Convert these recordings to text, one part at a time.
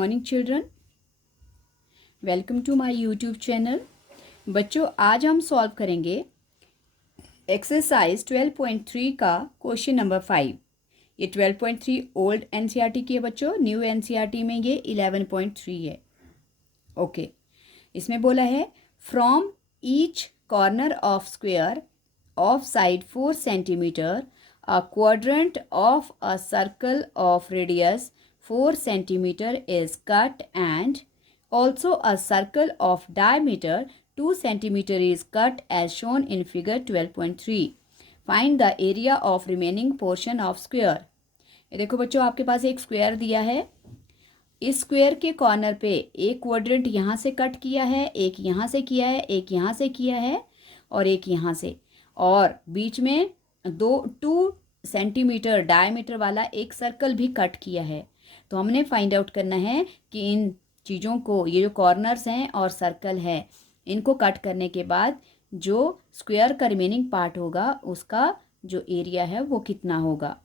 Morning children, welcome to my YouTube channel. बच्चों, आज हम सॉल्व करेंगे एक्सरसाइज 12.3 का क्वेश्चन नंबर 5। ये 12.3 ओल्ड एनसीईआरटी की है बच्चों, न्यू एनसीईआरटी में ये 11.3 है। ओके, इसमें बोला है from each corner of square of side 4 centimetre a quadrant of a circle of radius 4 centimeter is cut and also a circle of diameter 2 centimeter is cut as shown in figure 12.3. Find the area of remaining portion of square. ये देखो बच्चों, आपके पास एक square दिया है। इस square के corner पे एक क्वाड्रेंट यहाँ से कट किया है, एक यहाँ से किया है, एक यहाँ से किया है और एक यहाँ से, और बीच में 2 सेंटीमीटर डायमीटर वाला एक सर्कल भी कट किया है। तो हमने फाइंड आउट करना है कि इन चीज़ों को, ये जो कॉर्नर्स हैं और सर्कल है, इनको कट करने के बाद जो स्क्वायर का रिमेनिंग पार्ट होगा उसका जो एरिया है वो कितना होगा।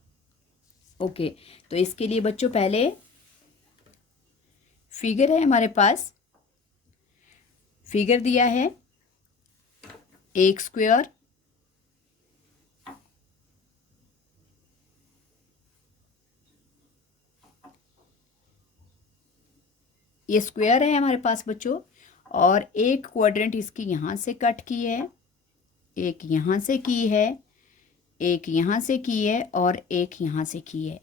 ओके, तो इसके लिए बच्चों पहले फिगर है हमारे पास। फिगर दिया है एक स्क्वायर, ये स्क्वायर है हमारे पास बच्चों, और एक क्वाड्रेंट इसकी यहाँ से कट की है, एक यहाँ से की है, एक यहाँ से की है और एक यहाँ से की है।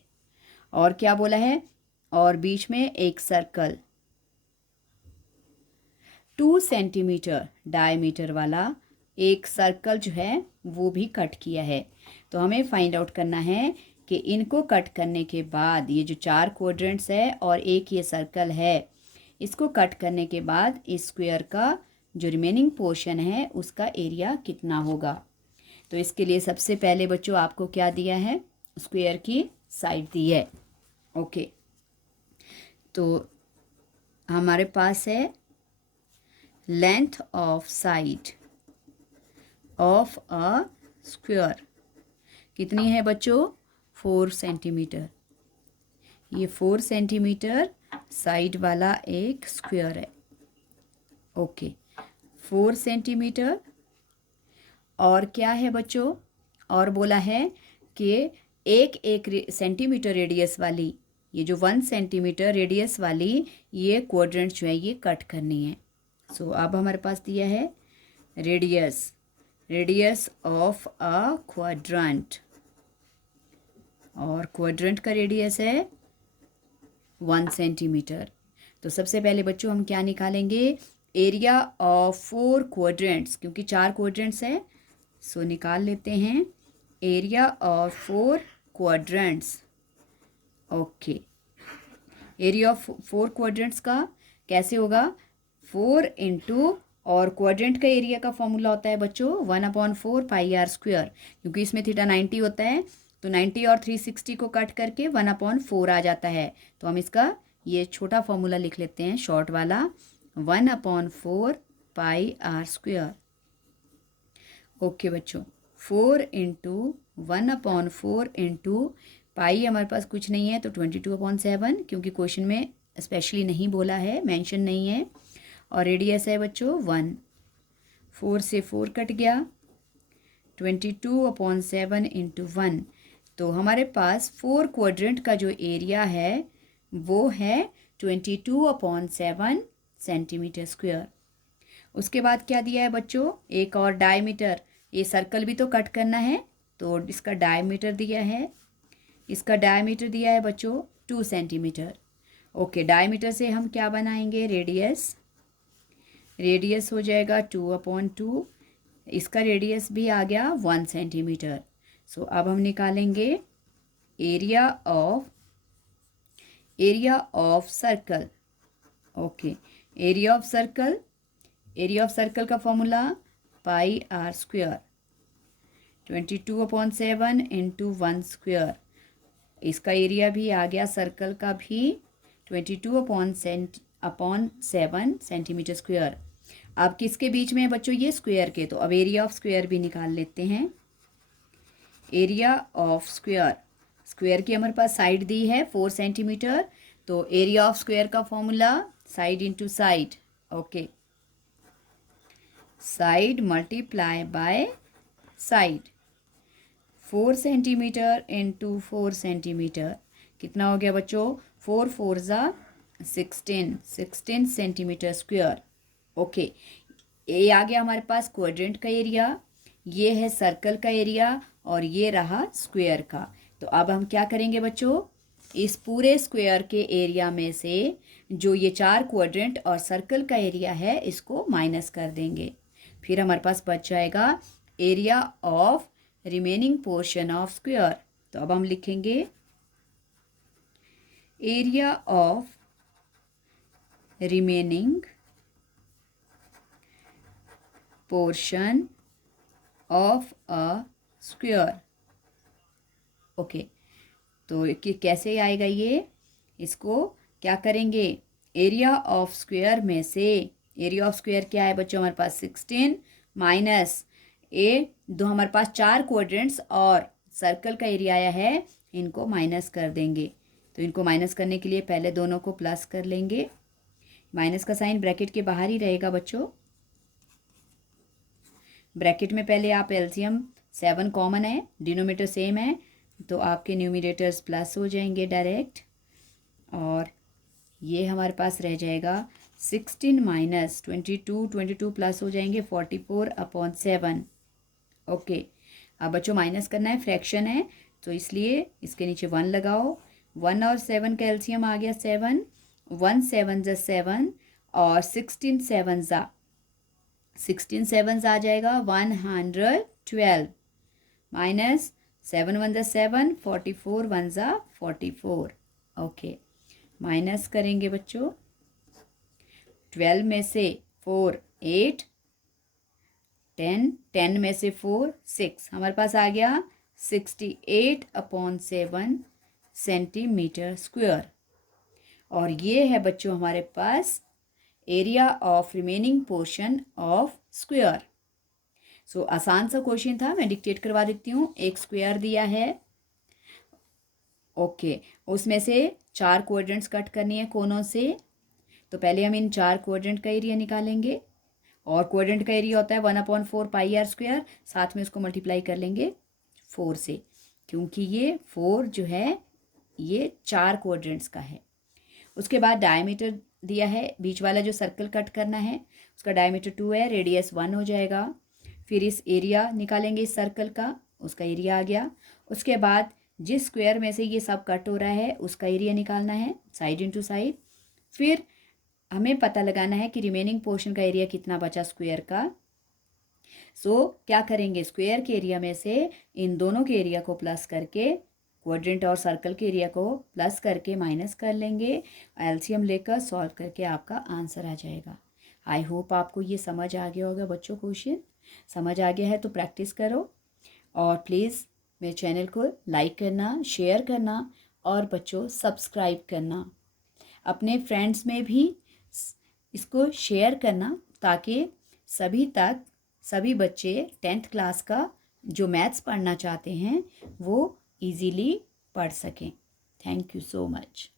और क्या बोला है, और बीच में एक सर्कल 2 सेंटीमीटर डायमीटर वाला एक सर्कल जो है वो भी कट किया है। तो हमें फाइंड आउट करना है कि इनको कट करने के बाद ये जो 4 क्वाड्रेंट्स है और एक ये सर्कल है, इसको कट करने के बाद इस स्क्वायर का जो रिमेनिंग पोर्शन है उसका एरिया कितना होगा। तो इसके लिए सबसे पहले बच्चों आपको क्या दिया है, स्क्वायर की साइड दी है। ओके, तो हमारे पास है length of side of a square कितनी है बच्चों, 4 सेंटीमीटर। ये 4 सेंटीमीटर साइड वाला एक स्क्वायर है। Okay, 4 centimetre. और क्या है बच्चों, और बोला है कि एक सेंटीमीटर रेडियस वाली, ये जो 1 सेंटीमीटर रेडियस वाली ये क्वाड्रेंट जो है ये कट करनी है। सो अब हमारे पास दिया है रेडियस ऑफ अ क्वाड्रेंट, और क्वाड्रेंट का रेडियस है 1 सेंटीमीटर। तो सबसे पहले बच्चों हम क्या निकालेंगे, एरिया ऑफ 4 क्वाड्रेंट्स, क्योंकि 4 क्वाड्रेंट्स है। सो निकाल लेते हैं area of 4 quadrants. Okay, area of 4 quadrants का कैसे होगा, 4 इंटू, और क्वाड्रेंट का एरिया का फॉर्मूला होता है बच्चों 1/4 पाई आर स्क्वायर, क्योंकि इसमें थीटा 90 होता है। तो 90 और 360 को कट करके 1/4 आ जाता है। तो हम इसका ये छोटा फॉर्मूला लिख लेते हैं, शॉर्ट वाला, 1/4 पाई आर स्क्वायर। ओके बच्चों, 4 इंटू 1/4 इंटू पाई हमारे पास कुछ नहीं है तो 22/7, क्योंकि क्वेश्चन में स्पेशली नहीं बोला है, मेंशन नहीं है। और रेडियस है बच्चों 1, 4 से 4 कट गया, 22/7 इंटू 1। तो हमारे पास 4 क्वाड्रेंट का जो एरिया है वो है 22/7 सेंटीमीटर स्क्वायर। उसके बाद क्या दिया है बच्चों, एक और डायमीटर, ये सर्कल भी तो कट करना है, तो इसका डायमीटर दिया है, इसका डायमीटर दिया है बच्चों 2 सेंटीमीटर। ओके, डायमीटर से हम क्या बनाएंगे, रेडियस हो जाएगा 2/2, इसका रेडियस भी आ गया 1 सेंटीमीटर। सो अब हम निकालेंगे area of circle. Okay, area of circle का formula pi r square, 22/7 into 1 square. इसका एरिया भी आ गया सर्कल का भी 22/7 सेंटीमीटर स्क्वायर। अब किसके बीच में है बच्चों, ये स्क्वायर के, तो अब एरिया ऑफ स्क्वायर भी निकाल लेते हैं। एरिया ऑफ स्क्वायर की हमारे पास साइड दी है 4 सेंटीमीटर, तो एरिया ऑफ स्क्वायर का formula side into side, okay, side multiply by side, 4 centimetre into 4 centimetre कितना हो गया बच्चों, 4 4 ज़ा 16 सेंटीमीटर स्क्वायर। ओके, ये आ गया हमारे पास क्वाड्रेंट का एरिया, ये है सर्कल का एरिया और ये रहा स्क्वायर का। तो अब हम क्या करेंगे बच्चों, इस पूरे स्क्वायर के एरिया में से जो ये 4 क्वाड्रेंट और सर्कल का एरिया है इसको माइनस कर देंगे, फिर हमारे पास बच जाएगा area of remaining portion of square. तो अब हम लिखेंगे area of remaining portion of a square. Okay, तो कि कैसे आएगा ये, इसको क्या करेंगे, एरिया ऑफ स्क्वायर में से, एरिया ऑफ स्क्वायर क्या है बच्चों हमारे पास 16 माइनस दो हमारे पास 4 क्वाड्रेंट्स और सर्कल का एरिया आया है, इनको माइनस कर देंगे। तो इनको माइनस करने के लिए पहले दोनों को प्लस कर लेंगे, माइनस का साइन ब्रैकेट के बाहर ही रहेगा बच्चों। ब्रैकेट में पहले आप एलसीएम 7 कॉमन है, डिनोमिनेटर सेम है, तो आपके न्यूमिनेटर्स प्लस हो जाएंगे डायरेक्ट, और ये हमारे पास रह जाएगा 16 माइनस 22 प्लस हो जाएंगे 44/7। ओके, अब बच्चों माइनस करना है, फ्रैक्शन है तो इसलिए इसके नीचे 1 लगाओ, 1 और 7 का एलसीएम आ गया 7, 1 7 ज़ा 7 और 16 7 आ जाएगा 112 माइनस 7 1 ज़ा 7, 44 1 ज़ा 44। ओके, माइनस करेंगे बच्चों, 12 में से 4 8, 10 में से 4 6, हमारे पास आ गया 68/7 सेंटीमीटर स्क्वायर। और ये है बच्चों हमारे पास area of remaining portion of square. So आसान सा क्वेश्चन था, मैं डिक्टेट करवा देती हूँ। एक स्क्वायर दिया है, ओके, उसमें से 4 क्वाड्रेंट्स कट करनी है कोनों से, तो पहले हम इन 4 क्वाड्रेंट का एरिया निकालेंगे, और क्वाड्रेंट का एरिया होता है 1/4 पाई आर स्क्वायर, साथ में उसको मल्टीप्लाई कर लेंगे 4 से, क्योंकि ये 4 जो है ये 4 क्वाड्रेंट्स का है। उसके बाद डायमीटर दिया है, बीच वाला जो सर्कल कट करना है उसका डायमीटर 2 है, रेडियस 1 हो जाएगा। फिर इस एरिया निकालेंगे इस सर्कल का, उसका एरिया आ गया। उसके बाद जिस स्क्वायर में से ये सब कट हो रहा है उसका एरिया निकालना है, साइड इंटू साइड। फिर हमें पता लगाना है कि रिमेनिंग पोर्शन का एरिया कितना बचा स्क्वायर का। सो क्या करेंगे, स्क्वायर के एरिया में से इन दोनों के एरिया को प्लस करके, क्वाड्रेंट और सर्कल के एरिया को प्लस करके माइनस कर लेंगे, एलसीएम लेकर सॉल्व करके आपका आंसर आ जाएगा। आई होप आपको ये समझ आ गया होगा बच्चों। क्वेश्चन समझ आ गया है तो प्रैक्टिस करो, और प्लीज़ मेरे चैनल को लाइक करना, शेयर करना और बच्चों सब्सक्राइब करना। अपने फ्रेंड्स में भी इसको शेयर करना ताकि सभी बच्चे 10th क्लास का जो मैथ्स पढ़ना चाहते हैं वो इजीली पढ़ सकें। Thank you so much.